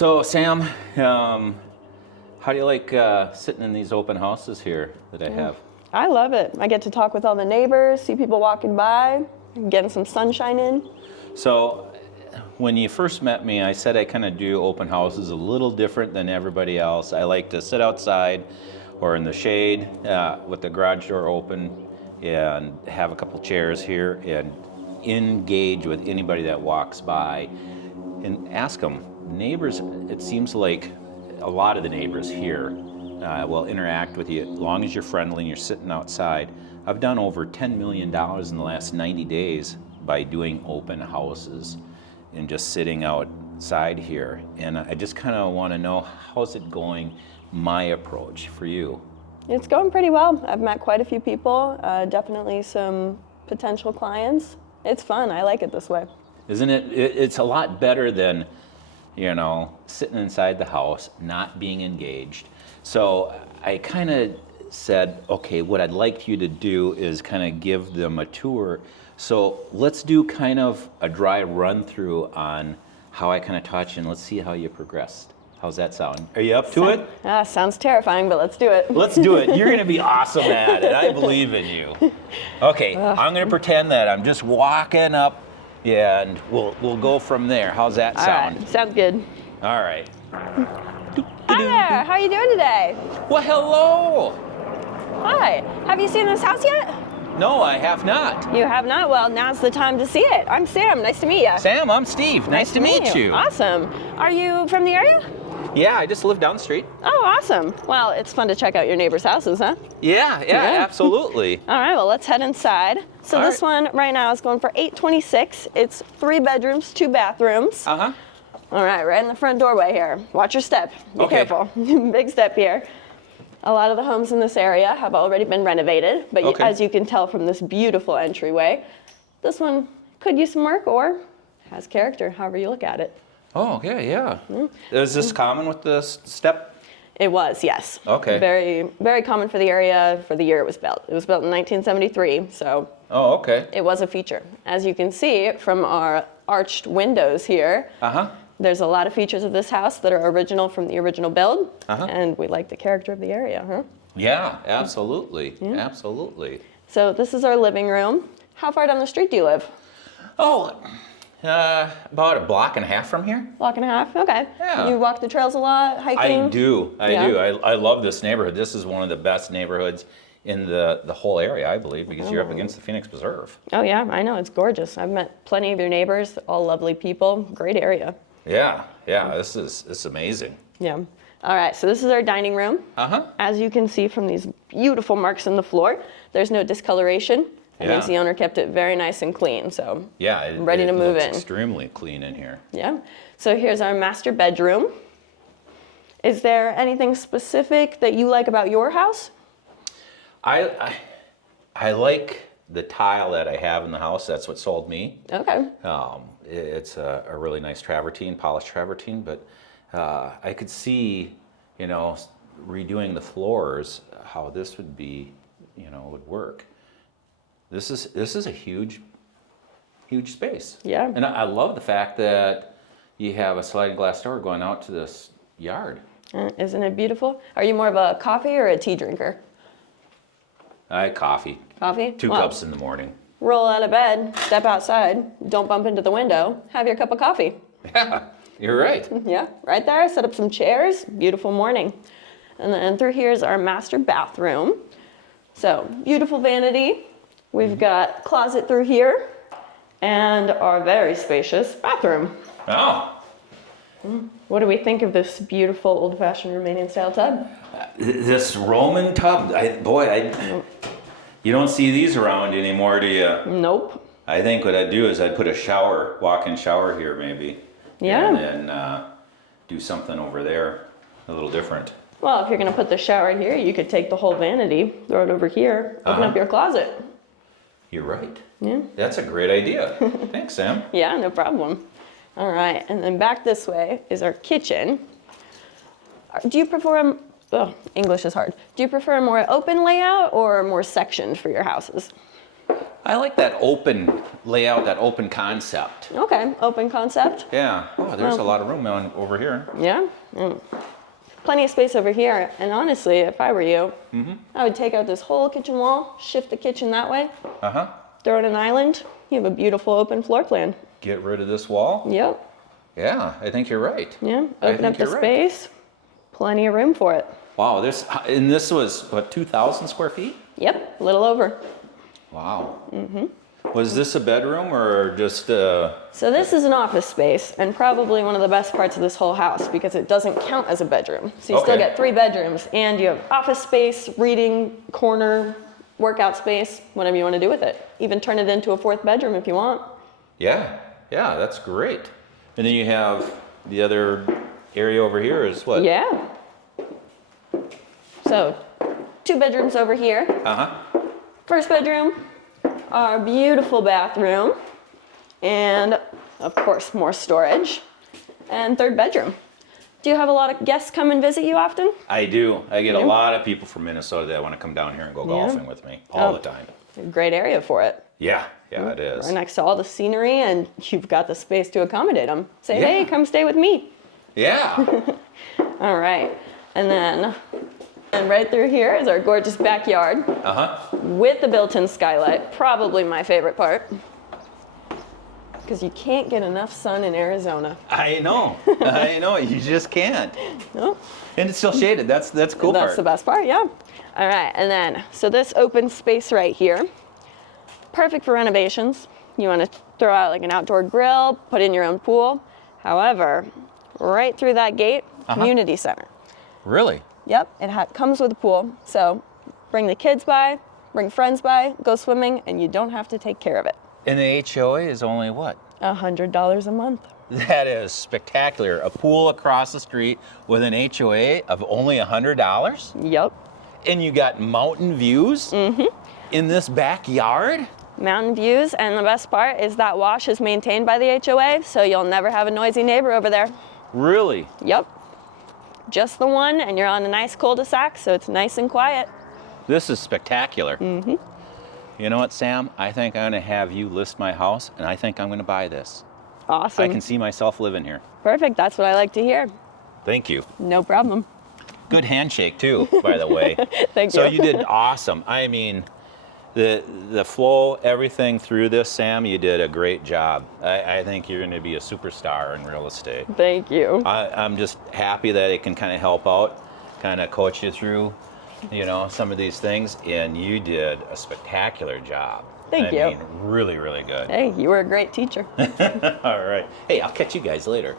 So Sam, how do you like sitting in these open houses here that I have? I love it. I get to talk with all the neighbors, see people walking by, getting some sunshine in. So when you first met me, I said I kind of do open houses a little different than everybody else. I like to sit outside or in the shade with the garage door open and have a couple chairs here and engage with anybody that walks by and ask them. Neighbors, it seems like a lot of the neighbors here will interact with you as long as you're friendly and you're sitting outside. I've done over $10 million in the last 90 days by doing open houses and just sitting outside here. And I just kind of want to know, how's it going, my approach for you? It's going pretty well. I've met quite a few people, definitely some potential clients. It's fun. I like it this way. Isn't it? It's a lot better than, you know, sitting inside the house, not being engaged. So I kind of said, okay, what I'd like you to do is kind of give them a tour. So let's do kind of a dry run through on how I kind of taught you, and let's see how you progressed. How's that sound? Are you up to it? Sounds terrifying, but let's do it. Let's do it. You're going to be awesome at it. I believe in you. Okay, I'm going to pretend that I'm just walking up, and we'll go from there. How's that sound? All right, sounds good. All right. Hi there. How are you doing today? Well, hello. Hi. Have you seen this house yet? No, I have not. You have not? Well, now's the time to see it. I'm Sam. Nice to meet you. Sam, I'm Steve. Nice to meet you. Awesome. Are you from the area? Yeah, I just live down the street. Oh, awesome. Well, it's fun to check out your neighbors' houses, huh? Yeah, absolutely. All right, well, let's head inside. So this one right now is going for $826. It's 3 bedrooms, 2 bathrooms. Uh-huh. All right, right in the front doorway here. Watch your step. Be careful. Big step here. A lot of the homes in this area have already been renovated, but as you can tell from this beautiful entryway, this one could use some work or has character, however you look at it. Oh, okay, yeah. Is this common with the step? It was, yes. Okay. Very, very common for the area for the year it was built. It was built in 1973, so it was a feature. As you can see from our arched windows here, there's a lot of features of this house that are original from the original build, and we like the character of the area, huh? Yeah, absolutely, absolutely. So this is our living room. How far down the street do you live? Oh, about a block and a half from here. Block and a half, okay. Yeah. You walk the trails a lot, hiking? I do. I love this neighborhood. This is one of the best neighborhoods in the whole area, I believe, because you're up against the Phoenix Preserve. Oh yeah, I know, it's gorgeous. I've met plenty of your neighbors, all lovely people, great area. Yeah, this is amazing. Yeah. All right, so this is our dining room. As you can see from these beautiful marks in the floor, there's no discoloration. That means the owner kept it very nice and clean, so I'm ready to move in. Extremely clean in here. Yeah. So here's our master bedroom. Is there anything specific that you like about your house? I like the tile that I have in the house. That's what sold me. Okay. It's a really nice travertine, polished travertine, but I could see, you know, redoing the floors, how this would be, you know, would work. This is a huge space. Yeah. And I love the fact that you have a sliding glass door going out to this yard. Isn't it beautiful? Are you more of a coffee or a tea drinker? Coffee. Coffee? 2 cups in the morning. Roll out of bed, step outside, don't bump into the window, have your cup of coffee. Yeah, you're right. Yeah, right there, set up some chairs, beautiful morning. And then through here is our master bathroom. So, beautiful vanity. We've got closet through here and our very spacious bathroom. Oh. What do we think of this beautiful old-fashioned Romanian style tub? This Roman tub, you don't see these around anymore, do you? Nope. I think what I'd do is I'd put a walk-in shower here maybe. Yeah. And then do something over there, a little different. Well, if you're gonna put the shower here, you could take the whole vanity, throw it over here, open up your closet. You're right. Yeah. That's a great idea. Thanks, Sam. Yeah, no problem. All right, and then back this way is our kitchen. Do you prefer English is hard. Do you prefer a more open layout or more sectioned for your houses? I like that open layout, that open concept. Okay, open concept. Yeah. Oh, there's a lot of room over here. Yeah. Plenty of space over here. And honestly, if I were you, I would take out this whole kitchen wall, shift the kitchen that way, throw in an island. You have a beautiful open floor plan. Get rid of this wall? Yep. Yeah, I think you're right. Yeah, open up the space. Plenty of room for it. Wow, this was, what, 2,000 square feet? Yep, a little over. Wow. Was this a bedroom or just a... So this is an office space and probably one of the best parts of this whole house because it doesn't count as a bedroom. So you still get 3 bedrooms and you have office space, reading, corner, workout space, whatever you want to do with it. Even turn it into a 4th bedroom if you want. Yeah, that's great. And then you have the other area over here is what? Yeah. So 2 bedrooms over here. First bedroom, our beautiful bathroom, and of course more storage, and 3rd bedroom. Do you have a lot of guests come and visit you often? I do. I get a lot of people from Minnesota that want to come down here and go golfing with me all the time. A great area for it. Yeah, it is. Right next to all the scenery, and you've got the space to accommodate them. Say, hey, come stay with me. Yeah. All right, and right through here is our gorgeous backyard with the built-in skylight, probably my favorite part. Because you can't get enough sun in Arizona. I know, you just can't. No. And it's still shaded, that's the cool part. That's the best part, yeah. All right, and then, so this open space right here, perfect for renovations. You want to throw out like an outdoor grill, put in your own pool. However, right through that gate, community center. Really? Yep, it comes with a pool. So bring the kids by, bring friends by, go swimming, and you don't have to take care of it. And the HOA is only what? $100 a month. That is spectacular. A pool across the street with an HOA of only $100? Yep. And you got mountain views in this backyard? Mountain views, and the best part is that wash is maintained by the HOA, so you'll never have a noisy neighbor over there. Really? Yep. Just the one, and you're on a nice cul-de-sac, so it's nice and quiet. This is spectacular. You know what, Sam? I think I'm gonna have you list my house, and I think I'm gonna buy this. Awesome. I can see myself living here. Perfect, that's what I like to hear. Thank you. No problem. Good handshake too, by the way. Thank you. So you did awesome. I mean, the flow, everything through this, Sam, you did a great job. I think you're gonna be a superstar in real estate. Thank you. I'm just happy that it can kind of help out, kind of coach you through, some of these things, and you did a spectacular job. Thank you. I mean, really, really good. Hey, you were a great teacher. All right. Hey, I'll catch you guys later.